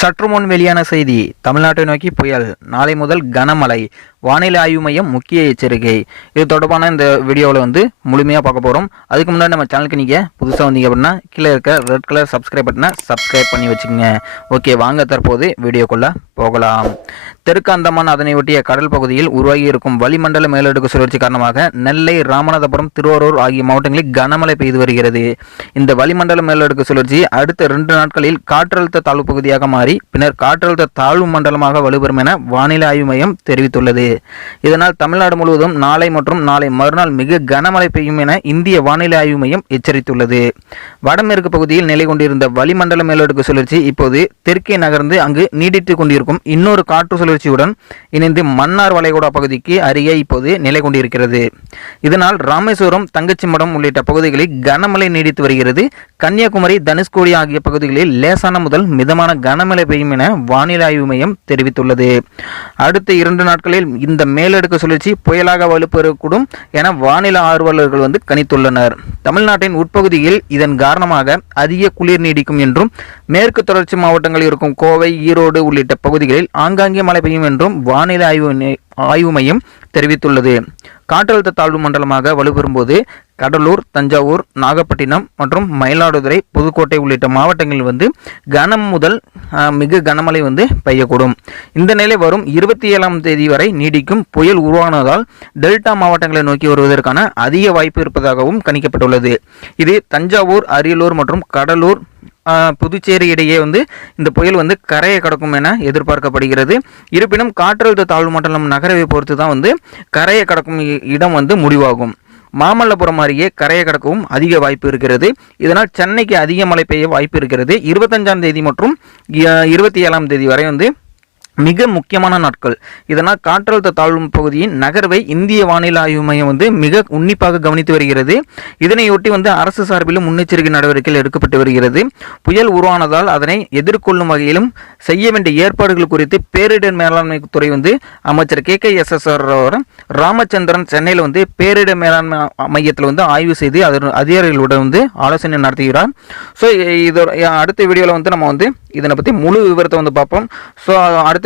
சற்று முன் வெளியான செய்தி தமிழ்நாட்டை நோக்கி புயல். நாளை முதல் கனமழை. வானிலை ஆய்வு மையம் முக்கிய எச்சரிக்கை. இது தொடர்பான இந்த வீடியோவில் வந்து முழுமையாக பார்க்க போகிறோம் அதுக்கு முன்னாடி நம்ம சேனலுக்கு நீங்கள் புதுசாக வந்தீங்க அப்படின்னா கீழே இருக்க ரெட் கலர் சப்ஸ்கிரைப் பட்டனை சப்ஸ்கிரைப் பண்ணி வச்சுக்கோங்க. ஓகே வாங்க தற்போது வீடியோக்குள்ளே போகலாம். தெற்கு அந்தமான் அதனை ஒட்டிய கடல் பகுதியில் உருவாகி இருக்கும் வளிமண்டல மேலடுக்கு சுழற்சி காரணமாக நெல்லை ராமநாதபுரம் திருவாரூர் ஆகிய மாவட்டங்களில் கனமழை பெய்து வருகிறது. இந்த வளிமண்டல மேலடுக்கு சுழற்சி அடுத்த ரெண்டு நாட்களில் காற்றழுத்த தாழ்வு பகுதியாக மாறி பின்னர் காற்றழுத்த தாழ்வு மண்டலமாக வலுப்பெறும் என வானிலை ஆய்வு மையம் தெரிவித்துள்ளது. இதனால் தமிழ்நாடு முழுவதும் நாளை மற்றும் நாளை மறுநாள் மிக கனமழை பெய்யும் என இந்திய வானிலை ஆய்வு மையம் எச்சரித்துள்ளது. வடமேற்கு பகுதியில் நிலை கொண்டிருந்த வளிமண்டல மேலடுக்கு சுழற்சி இப்போது தெற்கே நகர்ந்து அங்கு நீடித்துக் கொண்டிருக்கும் இன்னொரு காற்று சுழற்சியுடன் இணைந்து மன்னார் வளைகுடா பகுதிக்கு அருகே இப்போது நிலை கொண்டிருக்கிறது. இதனால் ராமேஸ்வரம் தங்கச்சிமடம் உள்ளிட்ட பகுதிகளில் கனமழை நீடித்து வருகிறது. கன்னியாகுமரி தனுஷ்கோடி ஆகிய பகுதிகளில் லேசான முதல் மிதமான கனமழை பெய்யும் என வானிலை ஆய்வு மையம் தெரிவித்துள்ளது. அடுத்த இரண்டு நாட்களில் இந்த மேலடுக்கு சுழற்சி புயலாக வலுப்பெறக்கூடும் என வானிலை ஆர்வலர்கள் வந்து கணித்துள்ளனர். தமிழ்நாட்டின் உட்பகுதியில் இதன் காரணமாக அதிக குளிர் நீடிக்கும் என்றும் மேற்கு தொடர்ச்சி மாவட்டங்களில் இருக்கும் கோவை ஈரோடு உள்ளிட்ட பகுதிகளில் ஆங்காங்கே மழை பெய்யும் என்றும் வானிலை ஆய்வு ஆய்வு மையம் தெரிவித்துள்ளது. காற்றழுத்த தாழ்வு மண்டலமாக வலுப்பெறும் போது கடலூர் தஞ்சாவூர் நாகப்பட்டினம் மற்றும் மயிலாடுதுறை புதுக்கோட்டை உள்ளிட்ட மாவட்டங்களில் வந்து கனம் முதல் மிக கனமழை வந்து பெய்யக்கூடும். இந்த நிலை வரும் இருபத்தி ஏழாம் தேதி வரை நீடிக்கும் புயல் உருவானதால் டெல்டா மாவட்டங்களை நோக்கி வருவதற்கான அதிக வாய்ப்பு இருப்பதாகவும் கணிக்கப்பட்டுள்ளது. இது தஞ்சாவூர் அரியலூர் மற்றும் கடலூர் புதுச்சேரி இடையே வந்து இந்த புயல் வந்து கரையை கடக்கும் என எதிர்பார்க்கப்படுகிறது. இருப்பினும் காற்றழுத்த தாழ்வு மண்டலம் நகரவை பொறுத்து தான் வந்து கரையை கடக்கும் இ- இடம் வந்து முடிவாகும். மாமல்லபுரம் அருகே கரையை கடக்கவும் அதிக வாய்ப்பு இருக்கிறது. இதனால் சென்னைக்கு அதிக மழை பெய்ய வாய்ப்பு இருக்கிறது. இருபத்தஞ்சாம் தேதி மற்றும் இருபத்தி ஏழாம் தேதி வரை வந்து மிக முக்கியமான நாட்கள். இதனால் காற்றழுத்த தாழ்வு பகுதியின் நகர்வை இந்திய வானிலை ஆய்வு மையம் வந்து மிக உன்னிப்பாக கவனித்து வருகிறது. இதனையொட்டி வந்து அரசு சார்பிலும் முன்னெச்சரிக்கை நடவடிக்கைகள் எடுக்கப்பட்டு வருகிறது. புயல் உருவானதால் அதனை எதிர்கொள்ளும் வகையிலும் செய்ய வேண்டிய ஏற்பாடுகள் குறித்து பேரிடர் மேலாண்மை துறை வந்து அமைச்சர் K K S S Ramachandran சென்னையில் வந்து பேரிடர் மேலாண்மை மையத்தில் வந்து ஆய்வு செய்து அதன் அதிகாரிகளுடன் வந்து ஆலோசனை நடத்துகிறார். ஸோ இதோட அடுத்த வீடியோவில் வந்து நம்ம வந்து இதனை பற்றி முழு விவரத்தை வந்து பார்ப்போம். ஸோ அடுத்த